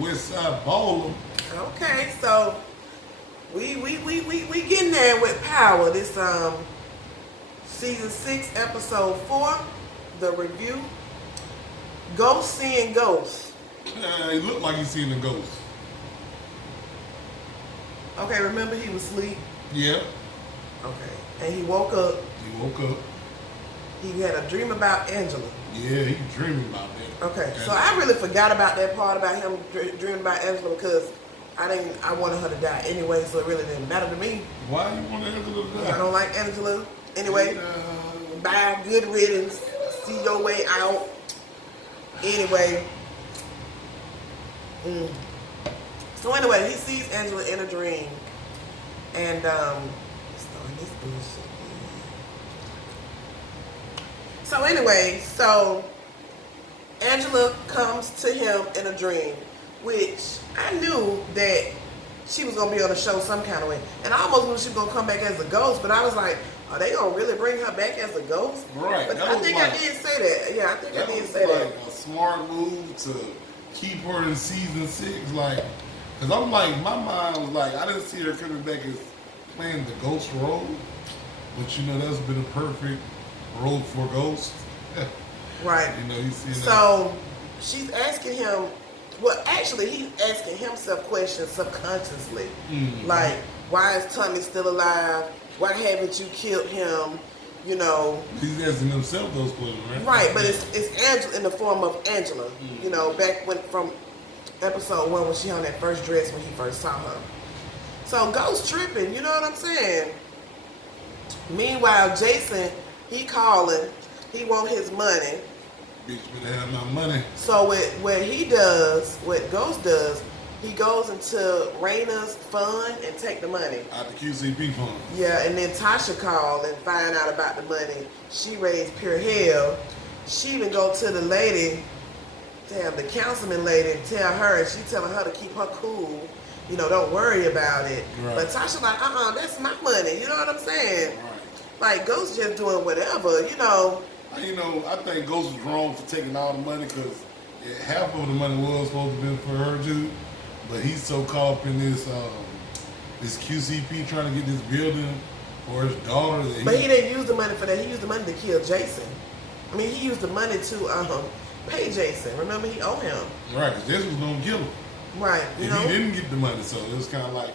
West Side Baller. Okay, so we getting there with power. This season 6, episode 4, the review. Ghost seeing ghosts. He looked like he's seeing a ghost. Okay, remember he was asleep? Yeah. Okay. And he woke up. He woke up. He had a dream about Angela. Yeah, he dreaming about that. Okay, so I really forgot about that part about him dreaming about Angela because I wanted her to die anyway, so it really didn't matter to me. Why you want Angela to die? I don't like Angela. Anyway, bye, good riddance. See your way out. Anyway. So anyway, he sees Angela in a dream. And, starting this bullshit. So anyway, Angela comes to him in a dream, which I knew that she was going to be on the show some kind of way. And I almost knew she was going to come back as a ghost, but I was like, are they going to really bring her back as a ghost? Right. But I think I did say that. Yeah, I think I did say that. A smart move to keep her in season 6. Like, because I'm like, my mind was like, I didn't see her coming back as playing the ghost role. But, you know, that's been a perfect role for Ghost. Right. You know, you see that. So she's asking him, well, actually, he's asking himself questions subconsciously. Like, why is Tommy still alive? Why haven't you killed him? You know. He's asking himself those questions, right? Right, but it's Angela in the form of Angela. You know, back from episode 1 when she had that first dress when he first saw her. So Ghost tripping, you know what I'm saying? Meanwhile, Jason, he calling. He want his money. Bitch better have my money. So what Ghost does, he goes into Raina's fund and take the money. Out the QCP fund. Yeah, and then Tasha called and find out about the money. She raised pure hell. She even go to the lady, the councilman lady, and tell her, she telling her to keep her cool. You know, don't worry about it. Right. But Tasha like, that's my money. You know what I'm saying? Right. Like, Ghost just doing whatever, you know. You know, I think Ghost was wrong for taking all the money because half of the money was supposed to be for her too. But he's so caught up in this QCP trying to get this building for his daughter. But he didn't use the money for that. He used the money to kill Jason. I mean, he used the money to pay Jason. Remember, he owed him. Right, because Jason was going to kill him. Right, you know. He didn't get the money, so it was kind of like...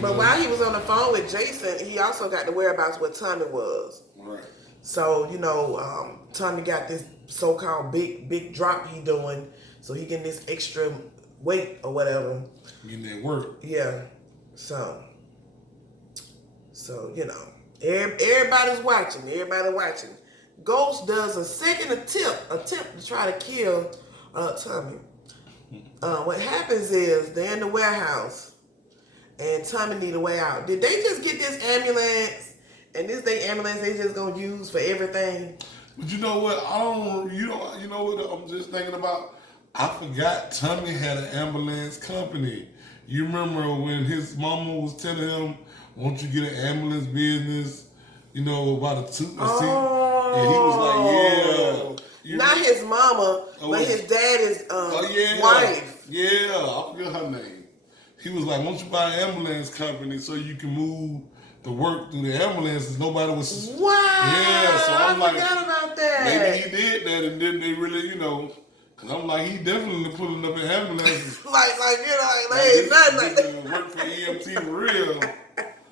But while he was on the phone with Jason, he also got the whereabouts where Tommy was. Right. So, you know, Tommy got this so-called big drop he doing, so he getting this extra weight or whatever. Getting that work. Yeah. So you know, everybody's watching. Everybody watching. Ghost does a second attempt to try to kill Tommy. What happens is they're in the warehouse and Tommy need a way out. Did they just get this ambulance? And this day ambulance they just gonna use for everything? But you know what? You know what I'm just thinking about? I forgot Tommy had an ambulance company. You remember when his mama was telling him, won't you get an ambulance business, you know, about a tooth or seat? And he was like, yeah. Not his mama, but his dad's wife. Yeah, I forget her name. He was like, won't you buy an ambulance company so you can move the work through the ambulances? Nobody was... Wow. Yeah, so I'm like... I forgot about that. Maybe he did that and then they really, you know... Because I'm like, he definitely pulling up in ambulances. like, ain't nothing like that. Work for EMT for real.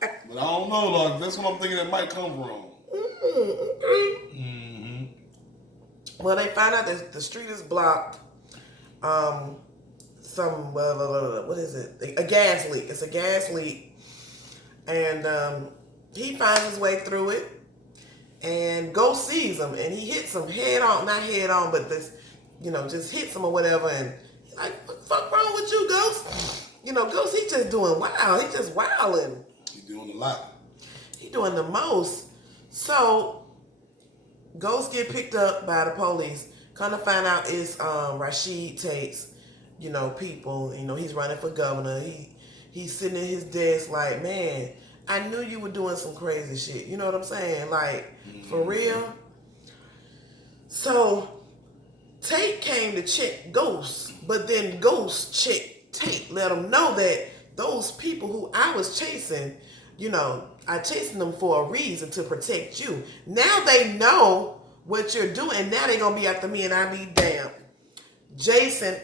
But I don't know, like, that's what I'm thinking that might come from. Well, they find out that the street is blocked. What is it? A gas leak. It's a gas leak. And he finds his way through it. And Ghost sees him. And he hits him head on. Not head on, but this, you know, just hits him or whatever. And he's like, what the fuck wrong with you, Ghost? You know, Ghost, he just doing wild. He just wilding. He doing a lot. He doing the most. So... Ghost get picked up by the police. Come to find out it's Rashid Tate's, you know, people. You know, he's running for governor. He's sitting at his desk like, man, I knew you were doing some crazy shit. You know what I'm saying? Like, for real? So Tate came to check Ghost, but then Ghost checked Tate, let him know that those people who I was chasing, I chasing them for a reason, to protect you. Now they know what you're doing, and now they're gonna be after me, and I be damned. Jason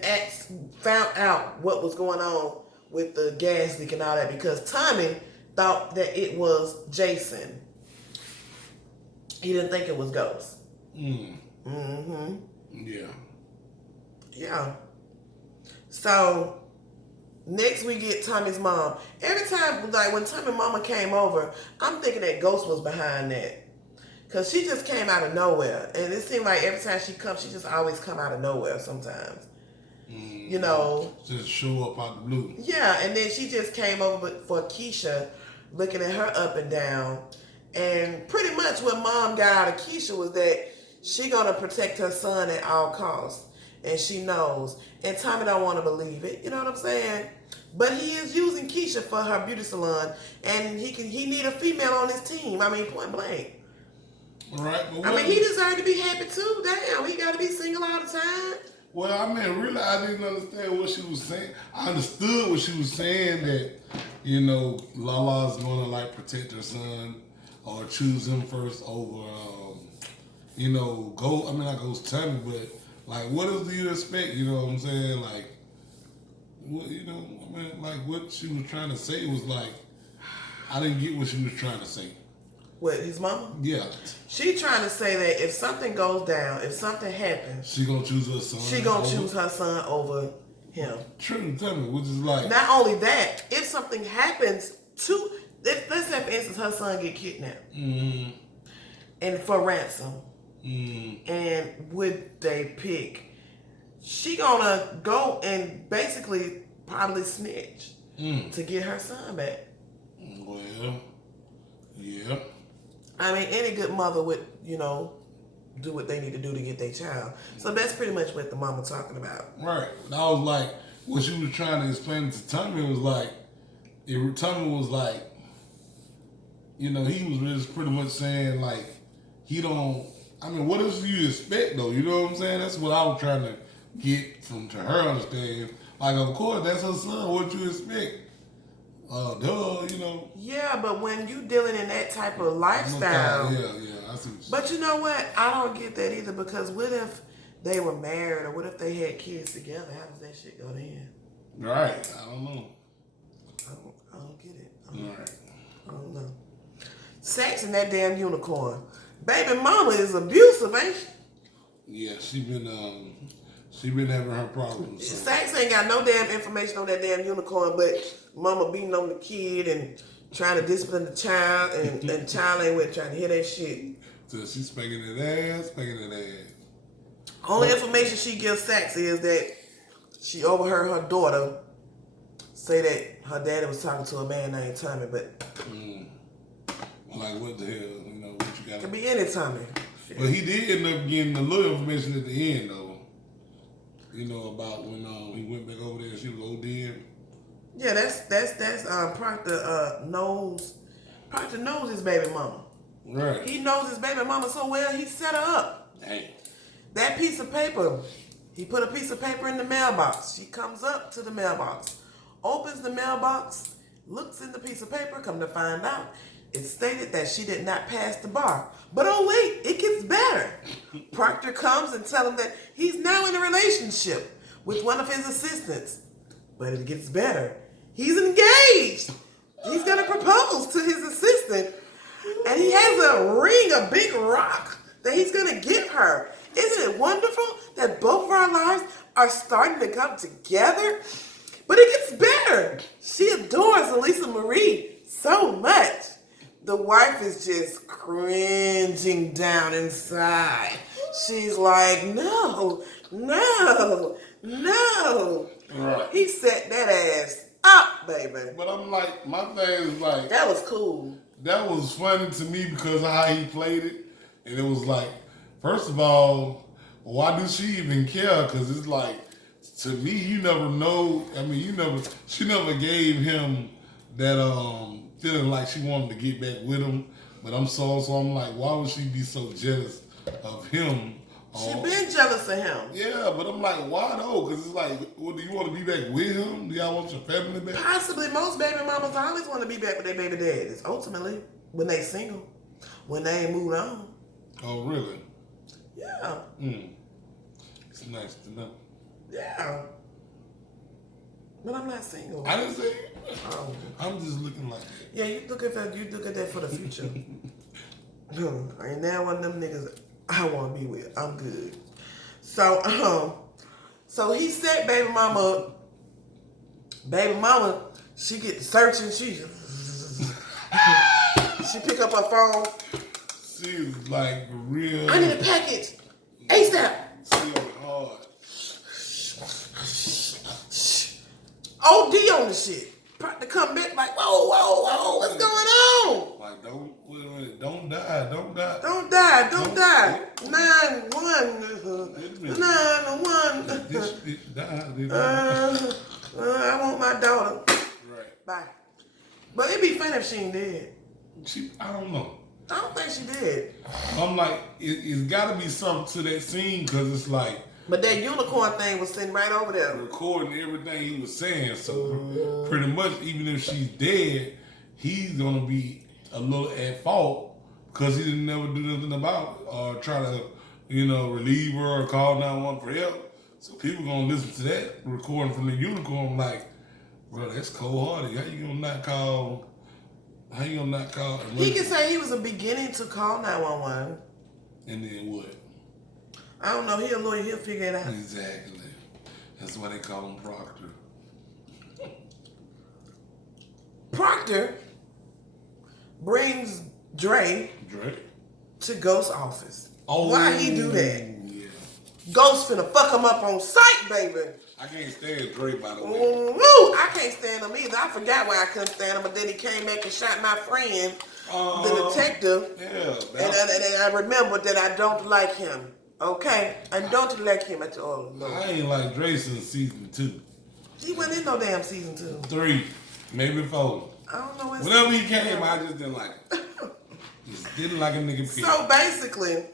found out what was going on with the gas leak and all that, because Tommy thought that it was Jason. He didn't think it was Ghost. Mm-hmm. Yeah. Yeah. So next we get Tommy's mom. Every time, like when Tommy's mama came over, I'm thinking that Ghost was behind that. Because she just came out of nowhere. And it seemed like every time she comes, she just always come out of nowhere sometimes. Just show up out the blue. Yeah, and then she just came over for Keisha, looking at her up and down. And pretty much what mom got out of Keisha was that she gonna protect her son at all costs. And she knows. And Tommy don't want to believe it. You know what I'm saying? But he is using Keisha for her beauty salon. And he need a female on his team. I mean, point blank. Right. But he deserved to be happy too. Damn, he got to be single all the time. Well, I mean, really, I didn't understand what she was saying. I understood what she was saying, that, Lala's going to, like, protect her son or choose him first over, not Ghost Tommy, but, like, what do you expect? You know what I'm saying? Like, what she was trying to say was, like, I didn't get what she was trying to say. What, his mama? Yeah. She trying to say that if something goes down, if something happens, she gonna choose her son. She gonna choose her son over him. True, tell me, which is like. Not only that, if something happens to, let's say for instance her son get kidnapped, and for ransom, and would they pick? She gonna go and basically probably snitch to get her son back. Well, yeah. I mean, any good mother would, do what they need to do to get their child. So that's pretty much what the mama talking about. Right. I was like, what she was trying to explain to Tommy was like, Tommy was like, he was just pretty much saying like, what else do you expect though? You know what I'm saying? That's what I was trying to get to her understanding. Like, of course, that's her son. What you expect? Yeah, but when you dealing in that type of lifestyle. Yeah, I see. But you know what? I don't get that either, because what if they were married, or what if they had kids together? How does that shit go then? Right. I don't know. I don't get it. I don't know. Sex and that damn unicorn. Baby mama is abusive, ain't she? Yeah, she been having her problems. So. Sax ain't got no damn information on that damn unicorn, but mama beating on the kid and trying to discipline the child, and the child ain't with trying to hear that shit. So she's spanking that ass. Only information she gives Sax is that she overheard her daughter say that her daddy was talking to a man named Tommy, but like what the hell, what you got? Could be any Tommy. But he did end up getting a little information at the end though. About when he went back over there and she was OD'ing. Yeah, that's Proctor knows. Proctor knows his baby mama. Right. He knows his baby mama so well he set her up. Dang. That piece of paper, he put a piece of paper in the mailbox. She comes up to the mailbox, opens the mailbox, looks in the piece of paper, come to find out, it stated that she did not pass the bar. But oh wait, it gets better. Proctor comes and tells him that he's now in a relationship with one of his assistants. But it gets better. He's engaged. He's going to propose to his assistant. And he has a ring, a big rock that he's going to give her. Isn't it wonderful that both of our lives are starting to come together? But it gets better. She adores Elisa Marie so much. The wife is just cringing down inside. She's like, no. Right. He set that ass up, baby. But I'm like, my thing is like, that was cool. That was funny to me because of how he played it. And it was like, first of all, why do she even care? Because it's like, to me, you never know. I mean, she never gave him that feeling like she wanted to get back with him. But I'm like, why would she be so jealous of him She been jealous of him. Yeah, but I'm like, why though? Because it's like, well, do you want to be back with him? Do y'all want your family back? Possibly. Most baby mamas always want to be back with their baby daddies. Ultimately, when they single, when they ain't moved on. Oh, really? Yeah. It's nice to know. Yeah. But I'm not single. I didn't say. Oh. I'm just looking like that. Yeah, you look at that for the future. Ain't now one of them niggas I want to be with. I'm good. So he set baby mama up. Baby mama, she get to searching. She pick up her phone. She was like real. I need a package. ASAP. She on hard. OD on the shit. To come back like, whoa, what's going on? Like, don't die. 911. This bitch died. I want my daughter. Right. Bye. But it'd be funny if she ain't dead. I don't know. I don't think she did. I'm like, it's got to be something to that scene because it's like. But that unicorn thing was sitting right over there. Recording everything he was saying. So pretty much, even if she's dead, he's going to be a little at fault because he didn't never do nothing about it or try to, relieve her or call 911 for help. So people going to listen to that recording from the unicorn like, bro, that's cold-hearted. How you going to not call? He can say he was a beginning to call 911. And then what? I don't know. He a lawyer. He'll figure it out. Exactly. That's why they call him Proctor. Proctor brings Dre to Ghost's office. Oh, why he do that? Yeah. Ghost finna fuck him up on sight, baby. I can't stand Dre, by the way. I can't stand him either. I forgot why I couldn't stand him, but then he came back and shot my friend, the detective. Yeah. And I remembered that I don't like him. Okay? I don't like him at all. No. I ain't like Dre since season 2. He wasn't in no damn season 2. 3, maybe 4. I don't know what. Whenever he came, I just didn't like him. Just didn't like a nigga. So basically,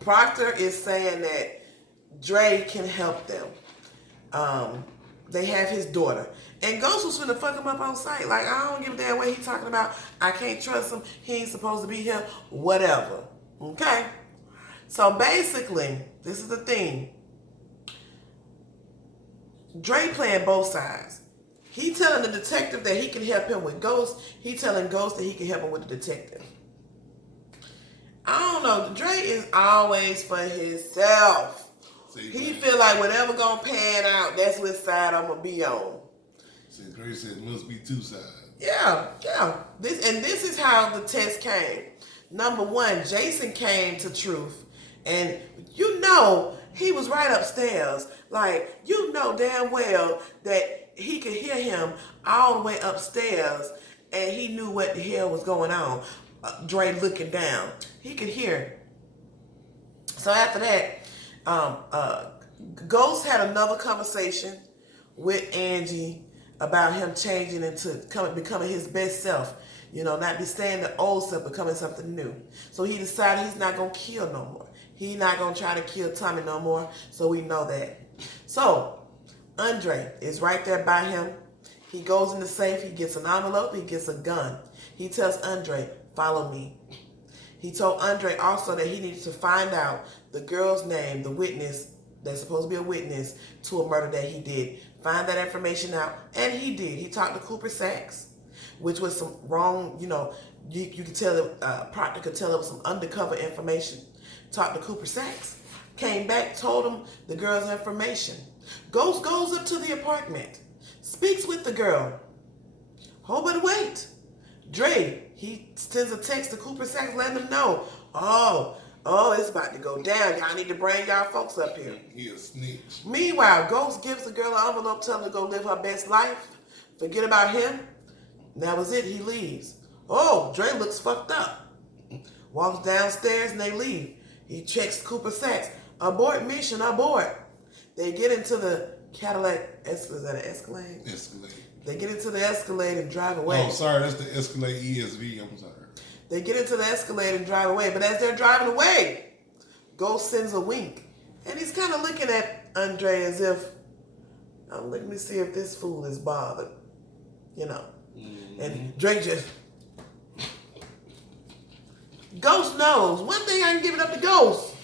Proctor is saying that Dre can help them. They have his daughter. And Ghost was finna fuck him up on sight. Like, I don't give a damn what he talking about. I can't trust him. He ain't supposed to be here. Whatever. Okay? So basically, this is the thing. Dre playing both sides. He telling the detective that he can help him with Ghost. He telling Ghost that he can help him with the detective. I don't know. Dre is always for himself. He feel like whatever gonna pan out, that's which side I'm gonna be on. See, Dre said must be 2 sides. Yeah. This is how the test came. Number 1, Jason came to Truth, and he was right upstairs. Like, damn well that he could hear him all the way upstairs, and he knew what the hell was going on. Dre looking down, he could hear. So after that, Ghost had another conversation with Angie about him changing into becoming his best self. Not be staying the old self, becoming something new. So he decided he's not going to kill no more. He's not going to try to kill Tommy no more. So we know that. So Andre is right there by him. He goes in the safe. He gets an envelope. He gets a gun. He tells Andre, follow me. He told Andre also that he needed to find out the girl's name, the witness that's supposed to be a witness to a murder that he did. Find that information out. And he did. He talked to Cooper Sacks, which was some wrong, you could tell Proctor could tell it was some undercover information. Talked to Cooper Sacks. Came back, told him the girl's information. Ghost goes up to the apartment. Speaks with the girl. Oh, but wait. Dre, he sends a text to Cooper Sacks letting him know. Oh, it's about to go down. Y'all need to bring y'all folks up here. He a snitch. Meanwhile, Ghost gives the girl an envelope telling her to go live her best life. Forget about him. That was it. He leaves. Oh, Dre looks fucked up. Walks downstairs and they leave. He checks Cooper Sacks. Abort mission, abort. They get into the Cadillac. Is that an Escalade? Escalade. They get into the Escalade and drive away. Oh, sorry. That's the Escalade ESV. I'm sorry. They get into the Escalade and drive away. But as they're driving away, Ghost sends a wink. And he's kind of looking at Andre as if, let me see if this fool is bothered. You know. Mm-hmm. And Drake just... Ghost knows. One thing I can give it up to Ghost.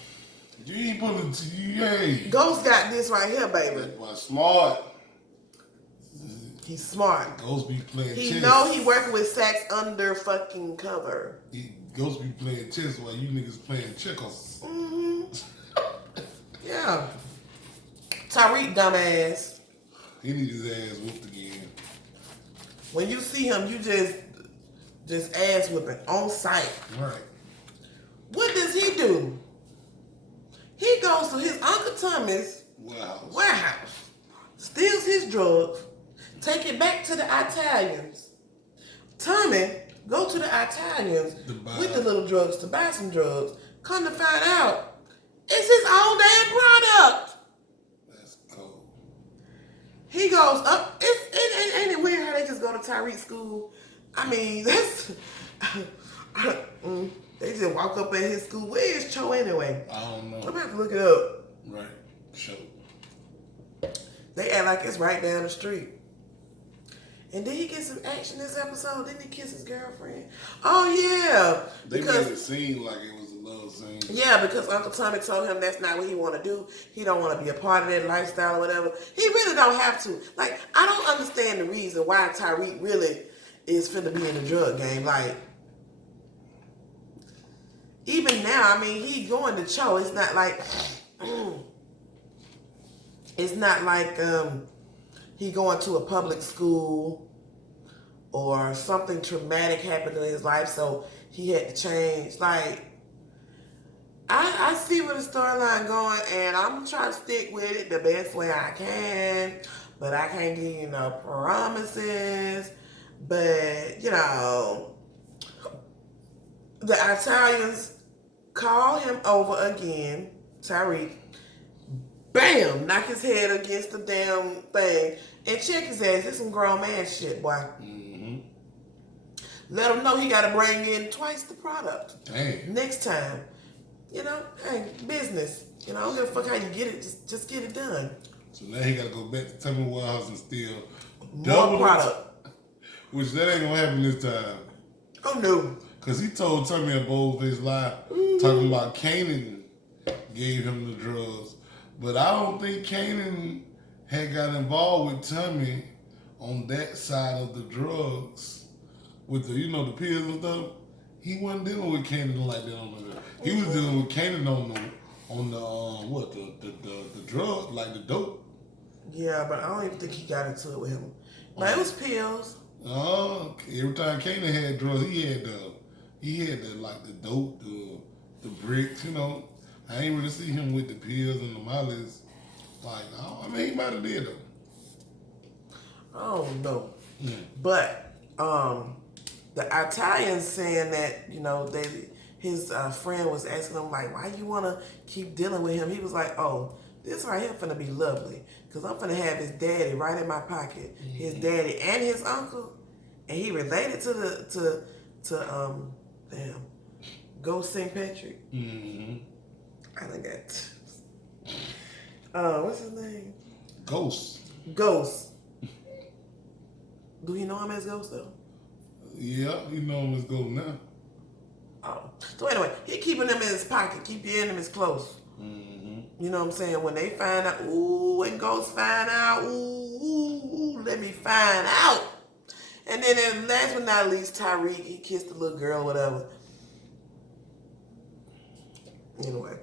You ain't putting it to you, hey. Ghost got this right here, baby. That's smart. He's smart. Ghost be playing chess. He know he working with Sax under fucking cover. Ghost be playing chess while you niggas playing checkers. Mm-hmm. Yeah. Tariq, dumbass. He need his ass whooped again. When you see him, you just ass whipping on sight. Right. What does he do? He goes to his Uncle Tommy's warehouse, steals his drugs, take it back to the Italians. Tommy go to the Italians with the little drugs to buy some drugs. Come to find out, it's his own damn product. That's cold. He goes up. Ain't it weird how they just go to Tariq school? I mean, that's... They just walk up at his school. Where is Cho anyway? I don't know. I'm gonna have to look it up. Right. Show. They act like it's right down the street. And did he get some action this episode? Didn't he kiss his girlfriend? Oh, yeah. They made it seem like it was a love scene. Yeah, because Uncle Tommy told him that's not what he want to do. He don't want to be a part of that lifestyle or whatever. He really don't have to. Like, I don't understand the reason why Tariq really is finna be in the drug game. Like, even now, I mean, he going to Cho. It's not like... It's not like he going to a public school or something traumatic happened in his life, so he had to change. Like, I see where the storyline going, and I'm trying to stick with it the best way I can, but I can't give you no promises. But, you know, the Italians call him over again, Tariq. Bam! Knock his head against the damn thing and check his ass. It's some grown man shit, boy. Mm-hmm. Let him know he got to bring in twice the product. Dang. Next time. You know, hey, business. You know, I don't give a fuck how you get it. Just get it done. So now he got to go back to Tampa Warehouse and steal more product. Which that ain't going to happen this time. Oh, no. Because he told Tommy a bold-faced lie, talking about Kanan gave him the drugs. But I don't think Kanan had got involved with Tommy on that side of the drugs. With the, you know, the pills and stuff. He wasn't dealing with Kanan like that on the... He was dealing with Kanan on the drug, like the dope. Yeah, but I don't even think he got into it with him. But it was pills. Oh, every time Kanan had drugs, he had the like the dope, the bricks, you know. I ain't really see him with the pills and the mollies. Like, I mean, he might have did though. Oh no. Yeah. But the Italians saying that, you know, his friend was asking him like, why you wanna keep dealing with him? He was like, oh, this right here finna be lovely. Cause I'm finna have his daddy right in my pocket. Mm-hmm. His daddy and his uncle. And he related to Ghost St. Patrick. Mm-hmm. I done got... what's his name? Ghost. Ghost. Do you know him as Ghost, though? Yeah, you know him as Ghost now. Oh. So anyway, he keeping them in his pocket. Keep your enemies close. Mm-hmm. You know what I'm saying? When they find out, ooh, when Ghost find out, ooh, let me find out. And then last but not least, Tariq, he kissed the little girl, whatever. Anyway.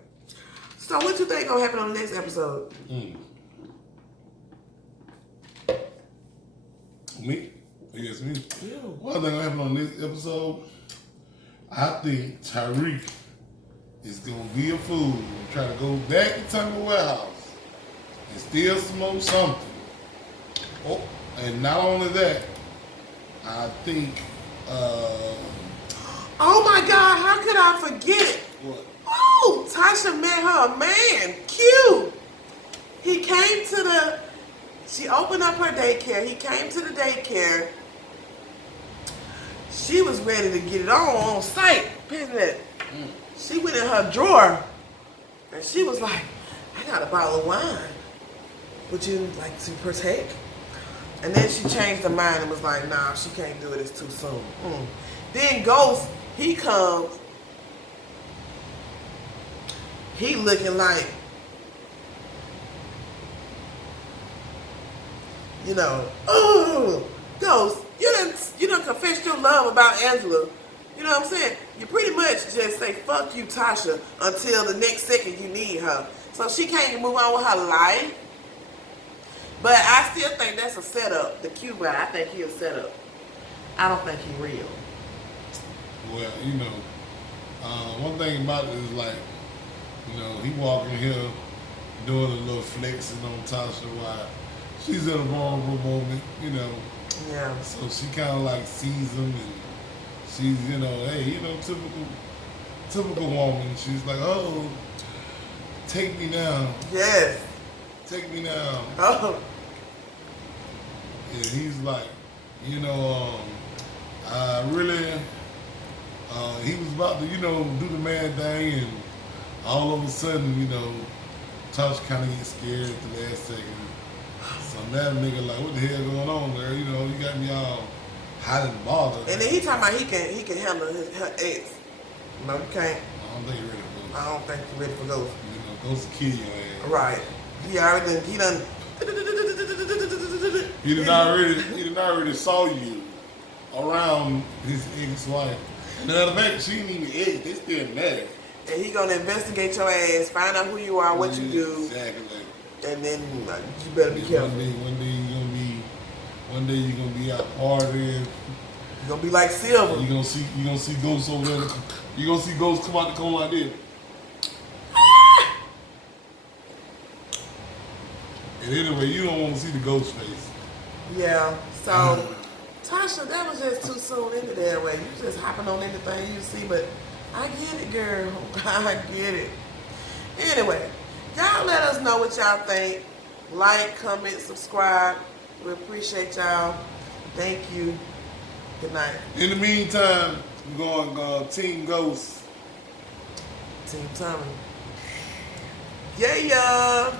So what you think gonna happen on the next episode? Me? I guess me. Yeah. What I think gonna happen on this episode? I think Tariq is gonna be a fool and try to go back to Tampa Warehouse and still smoke something. Oh, and not only that, I think. Oh my God! How could I forget it? What? Oh, Tasha met her man. Cute. He came to the... She opened up her daycare. He came to the daycare. She was ready to get it on site. Isn't it? She went in her drawer she was like, I got a bottle of wine. Would you like to partake? And then she changed her mind and was like, nah, she can't do it. It's too soon. Then Ghost, he comes. He looking like, you know, oh, Ghost, you done confessed your love about Angela. You know what I'm saying? You pretty much just say, fuck you, Tasha, until the next second you need her. So she can't move on with her life. But I still think that's a setup. The Cuban, I think he's a setup. I don't think he's real. Well, one thing about it is like, he walking here doing a little flexing on Tasha while she's in a vulnerable moment, Yeah. So she kind of like sees him and she's, hey, typical woman. She's like, oh, take me now. Yes. Take me now. Oh. And he's like, really, he was about to, do the man thing, and all of a sudden, Tasha kind of gets scared at the last second. So now the nigga like, what the hell going on there? You got me all hot and bothered. And then he talking about he can handle her ex. No, you can't. I don't think you're ready for Ghost. I don't think you're ready for Ghost. Ghost will kill your ass. Right. He done. He done already saw you around his ex-wife. Matter of fact, she ain't even ex, they still married. And he gonna investigate your ass, find out who you are, what you do. Exactly. And then you better be careful. One day you're gonna be out partying. You're gonna be like Silver. You gonna see Ghosts over there. You gonna see Ghosts come out the cone like this. And anyway, you don't want to see the ghost face. Yeah. So Tasha, that was just too soon into that way. You just hopping on anything you see, but I get it, girl. I get it. Anyway, y'all let us know what y'all think. Like, comment, subscribe. We appreciate y'all. Thank you. Good night. In the meantime, we're going Team Ghost. Team Tommy. Yeah.